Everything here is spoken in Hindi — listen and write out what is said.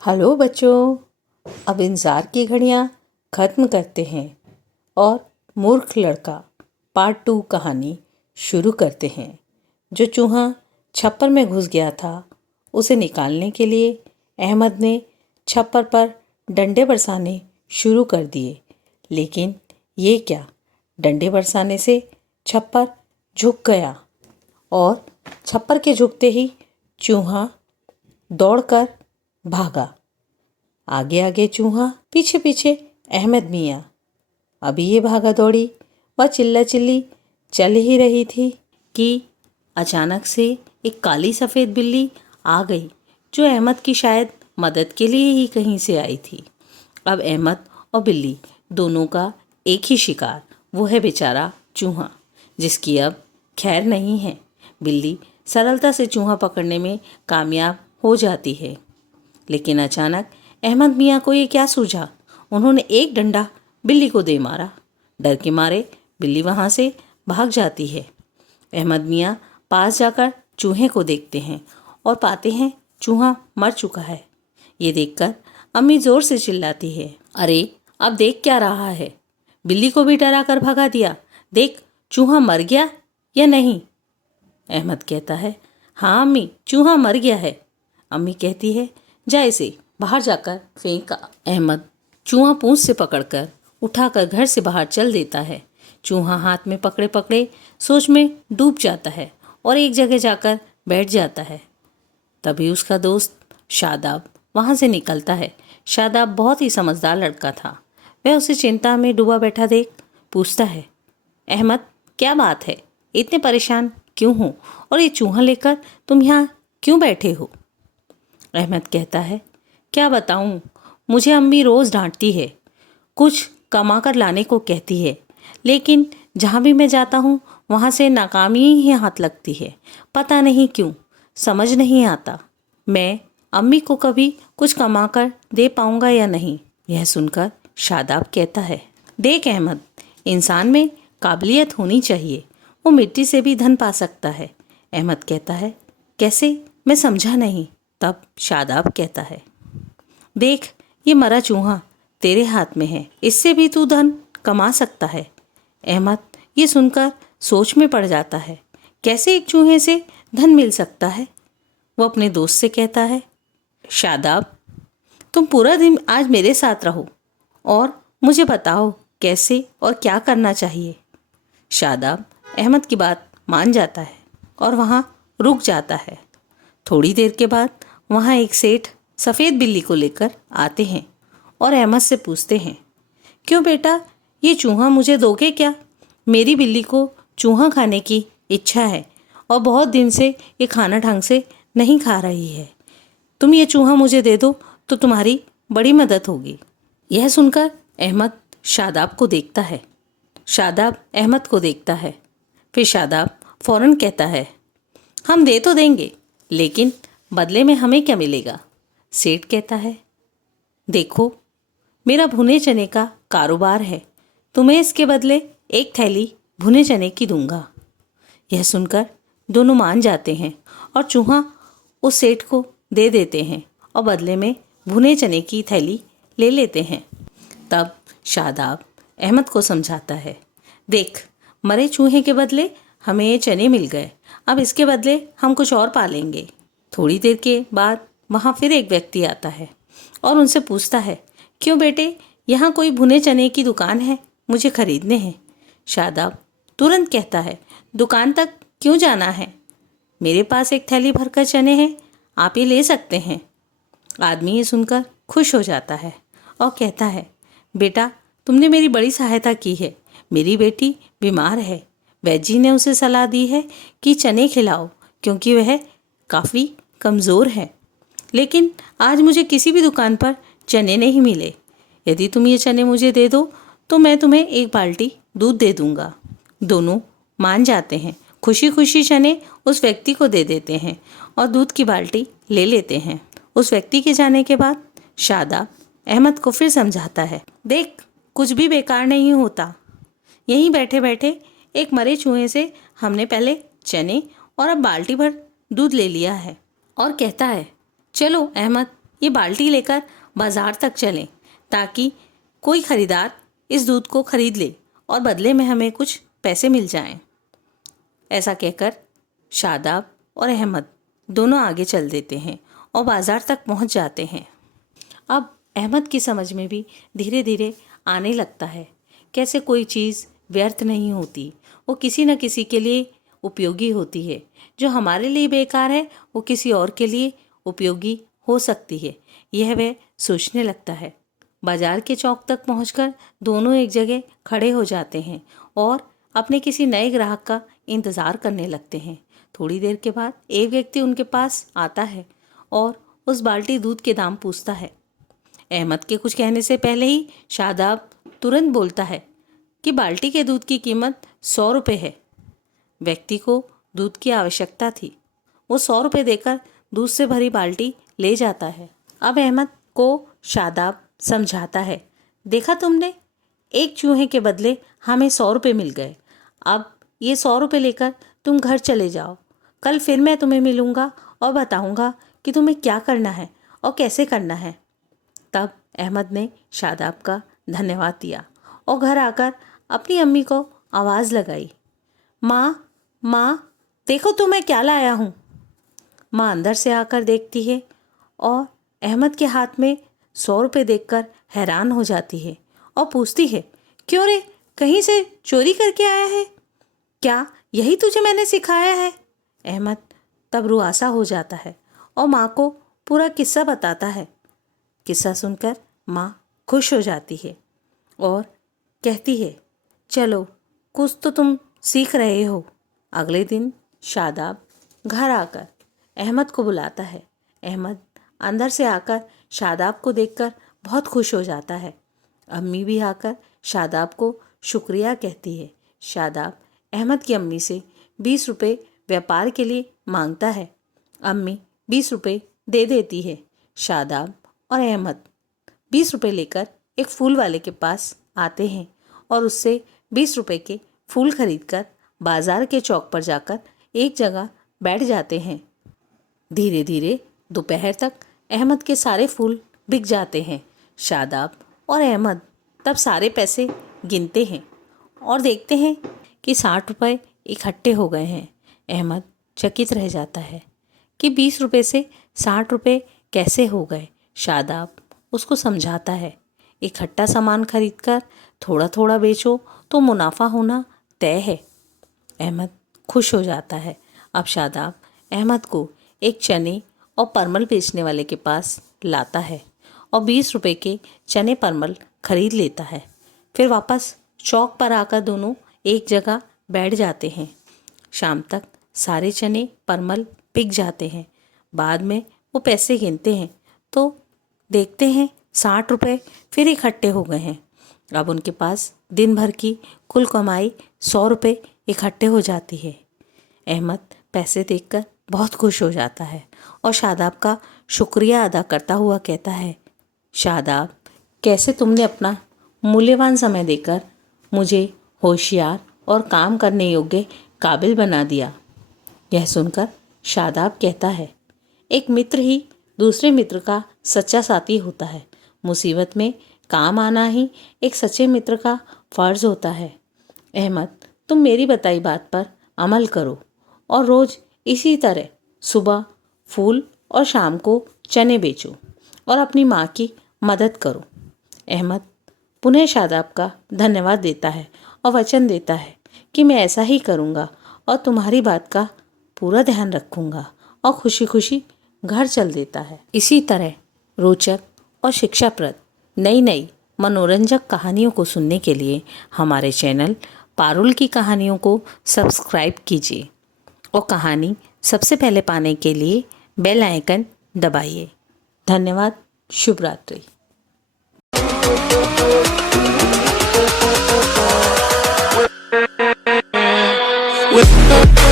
हेलो बच्चों, अब इंतज़ार की घड़ियाँ ख़त्म करते हैं और मूर्ख लड़का पार्ट 2 कहानी शुरू करते हैं। जो चूहा छप्पर में घुस गया था, उसे निकालने के लिए अहमद ने छप्पर पर डंडे बरसाने शुरू कर दिए। लेकिन ये क्या, डंडे बरसाने से छप्पर झुक गया और छप्पर के झुकते ही चूहा दौड़कर भागा। आगे आगे चूहा, पीछे पीछे अहमद मियाँ। अभी ये भागा दौड़ी व चिल्ला चिल्ली चल ही रही थी कि अचानक से एक काली सफ़ेद बिल्ली आ गई, जो अहमद की शायद मदद के लिए ही कहीं से आई थी। अब अहमद और बिल्ली दोनों का एक ही शिकार, वो है बेचारा चूहा, जिसकी अब खैर नहीं है। बिल्ली सरलता से चूहा पकड़ने में कामयाब हो जाती है, लेकिन अचानक अहमद मियाँ को ये क्या सूझा। उन्होंने एक डंडा बिल्ली को दे मारा। डर के मारे बिल्ली वहाँ से भाग जाती है। अहमद मियाँ पास जाकर चूहे को देखते हैं और पाते हैं चूहा मर चुका है। ये देखकर अम्मी ज़ोर से चिल्लाती है, अरे अब देख क्या रहा है, बिल्ली को भी डरा कर भगा दिया। देख चूहा मर गया या नहीं। अहमद कहता है, हाँ अम्मी, चूहा मर गया है। अम्मी कहती है, जा इसे बाहर जाकर फेंका। अहमद चूहा पूंछ से पकड़कर उठाकर घर से बाहर चल देता है। चूहा हाथ में पकड़े पकड़े सोच में डूब जाता है और एक जगह जाकर बैठ जाता है। तभी उसका दोस्त शादाब वहाँ से निकलता है। शादाब बहुत ही समझदार लड़का था। वह उसे चिंता में डूबा बैठा देख पूछता है, अहमद क्या बात है, इतने परेशान क्यों हो और ये चूहा लेकर तुम यहाँ क्यों बैठे हो। अहमद कहता है, क्या बताऊं, मुझे अम्मी रोज़ डांटती है, कुछ कमा कर लाने को कहती है, लेकिन जहाँ भी मैं जाता हूँ वहाँ से नाकामी ही हाथ लगती है। पता नहीं क्यों, समझ नहीं आता मैं अम्मी को कभी कुछ कमा कर दे पाऊँगा या नहीं। यह सुनकर शादाब कहता है, देख अहमद, इंसान में काबिलियत होनी चाहिए, वो मिट्टी से भी धन पा सकता है। अहमद कहता है, कैसे, मैं समझा नहीं। तब शादाब कहता है, देख ये मरा चूहा तेरे हाथ में है, इससे भी तू धन कमा सकता है। अहमद ये सुनकर सोच में पड़ जाता है, कैसे एक चूहे से धन मिल सकता है। वो अपने दोस्त से कहता है, शादाब तुम पूरा दिन आज मेरे साथ रहो और मुझे बताओ कैसे और क्या करना चाहिए। शादाब अहमद की बात मान जाता है और वहाँ रुक जाता है। थोड़ी देर के बाद वहाँ एक सेठ सफ़ेद बिल्ली को लेकर आते हैं और अहमद से पूछते हैं, क्यों बेटा, ये चूहा मुझे दोगे क्या। मेरी बिल्ली को चूहा खाने की इच्छा है और बहुत दिन से ये खाना ढंग से नहीं खा रही है। तुम ये चूहा मुझे दे दो तो तुम्हारी बड़ी मदद होगी। यह सुनकर अहमद शादाब को देखता है। शादाब अहमद को देखता है। फिर शादाब फ़ौरन कहता है, हम दे तो देंगे, लेकिन बदले में हमें क्या मिलेगा। सेठ कहता है, देखो मेरा भुने चने का कारोबार है, तुम्हें इसके बदले एक थैली भुने चने की दूंगा। यह सुनकर दोनों मान जाते हैं और चूहा उस सेठ को दे देते हैं और बदले में भुने चने की थैली ले लेते हैं। तब शादाब अहमद को समझाता है, देख मरे चूहे के बदले हमें ये चने मिल गए, अब इसके बदले हम कुछ और पालेंगे। थोड़ी देर के बाद वहाँ फिर एक व्यक्ति आता है और उनसे पूछता है, क्यों बेटे, यहाँ कोई भुने चने की दुकान है, मुझे खरीदने हैं। शादाब तुरंत कहता है, दुकान तक क्यों जाना है, मेरे पास एक थैली भरकर चने हैं, आप ये ले सकते हैं। आदमी ये सुनकर खुश हो जाता है और कहता है, बेटा तुमने मेरी बड़ी सहायता की है, मेरी बेटी बीमार है, वैद्य जी ने उसे सलाह दी है कि चने खिलाओ क्योंकि वह काफ़ी कमज़ोर है, लेकिन आज मुझे किसी भी दुकान पर चने नहीं मिले। यदि तुम ये चने मुझे दे दो तो मैं तुम्हें एक बाल्टी दूध दे दूंगा। दोनों मान जाते हैं, खुशी खुशी चने उस व्यक्ति को दे देते हैं और दूध की बाल्टी ले लेते हैं। उस व्यक्ति के जाने के बाद शादाब अहमद को फिर समझाता है, देख कुछ भी बेकार नहीं होता, यहीं बैठे बैठे एक मरे चूहे से हमने पहले चने और अब बाल्टी भर दूध ले लिया है। और कहता है, चलो अहमद ये बाल्टी लेकर बाजार तक चलें ताकि कोई खरीदार इस दूध को खरीद ले और बदले में हमें कुछ पैसे मिल जाएं। ऐसा कहकर शादाब और अहमद दोनों आगे चल देते हैं और बाजार तक पहुंच जाते हैं। अब अहमद की समझ में भी धीरे धीरे आने लगता है कैसे कोई चीज़ व्यर्थ नहीं होती, वो किसी न किसी के लिए उपयोगी होती है। जो हमारे लिए बेकार है वो किसी और के लिए उपयोगी हो सकती है, यह वह सोचने लगता है। बाजार के चौक तक पहुंचकर दोनों एक जगह खड़े हो जाते हैं और अपने किसी नए ग्राहक का इंतज़ार करने लगते हैं। थोड़ी देर के बाद एक व्यक्ति उनके पास आता है और उस बाल्टी दूध के दाम पूछता है। अहमद के कुछ कहने से पहले ही शादाब तुरंत बोलता है कि बाल्टी के दूध की कीमत 100 रुपये है। व्यक्ति को दूध की आवश्यकता थी, वो 100 रुपये देकर दूध से भरी बाल्टी ले जाता है। अब अहमद को शादाब समझाता है, देखा तुमने, एक चूहे के बदले हमें 100 रुपये मिल गए। अब ये 100 रुपये लेकर तुम घर चले जाओ। कल फिर मैं तुम्हें मिलूँगा और बताऊँगा कि तुम्हें क्या करना है और कैसे करना है। तब अहमद ने शादाब का धन्यवाद दिया और घर आकर अपनी अम्मी को आवाज़ लगाई, माँ माँ देखो तो मैं क्या लाया हूँ। माँ अंदर से आकर देखती है और अहमद के हाथ में 100 रुपये देखकर हैरान हो जाती है और पूछती है, क्यों रे, कहीं से चोरी करके आया है क्या? यही तुझे मैंने सिखाया है? अहमद तब रुआसा हो जाता है और माँ को पूरा किस्सा बताता है। किस्सा सुनकर माँ खुश हो जाती है और कहती है, चलो कुछ तो तुम सीख रहे हो। अगले दिन शादाब घर आकर अहमद को बुलाता है। अहमद अंदर से आकर शादाब को देखकर बहुत खुश हो जाता है। अम्मी भी आकर शादाब को शुक्रिया कहती है। शादाब अहमद की अम्मी से 20 रुपये व्यापार के लिए मांगता है। अम्मी 20 रुपये दे देती है। शादाब और अहमद 20 रुपये लेकर एक फूल वाले के पास आते हैं और उससे 20 रुपये के फूल खरीदकर बाजार के चौक पर जाकर एक जगह बैठ जाते हैं। धीरे धीरे दोपहर तक अहमद के सारे फूल बिक जाते हैं। शादाब और अहमद तब सारे पैसे गिनते हैं और देखते हैं कि 60 रुपये इकट्ठे हो गए हैं। अहमद चकित रह जाता है कि 20 रुपये से 60 रुपये कैसे हो गए। शादाब उसको समझाता है, इकट्ठा सामान खरीदकर थोड़ा थोड़ा बेचो तो मुनाफा होना तय है। अहमद खुश हो जाता है। अब शादाब अहमद को एक चने और परमल बेचने वाले के पास लाता है और 20 रुपये के चने परमल खरीद लेता है। फिर वापस चौक पर आकर दोनों एक जगह बैठ जाते हैं। शाम तक सारे चने परमल बिक जाते हैं। बाद में वो पैसे गिनते हैं तो देखते हैं 60 रुपये फिर इकट्ठे हो गए हैं। अब उनके पास दिन भर की कुल कमाई 100 रुपये इकट्ठे हो जाती है। अहमद पैसे देखकर बहुत खुश हो जाता है और शादाब का शुक्रिया अदा करता हुआ कहता है, शादाब, कैसे तुमने अपना मूल्यवान समय देकर मुझे होशियार और काम करने योग्य काबिल बना दिया। यह सुनकर शादाब कहता है, एक मित्र ही दूसरे मित्र का सच्चा साथी होता है। मुसीबत में काम आना ही एक सच्चे मित्र का फ़र्ज़ होता है। अहमद, तुम मेरी बताई बात पर अमल करो और रोज़ इसी तरह सुबह फूल और शाम को चने बेचो और अपनी माँ की मदद करो। अहमद पुनः शादाब का धन्यवाद देता है और वचन देता है कि मैं ऐसा ही करूँगा और तुम्हारी बात का पूरा ध्यान रखूँगा और खुशी खुशी घर चल देता है। इसी तरह रोचक और शिक्षाप्रद नई नई मनोरंजक कहानियों को सुनने के लिए हमारे चैनल पारुल की कहानियों को सब्सक्राइब कीजिए और कहानी सबसे पहले पाने के लिए बेल आइकन दबाइए। धन्यवाद। शुभ रात्रि। With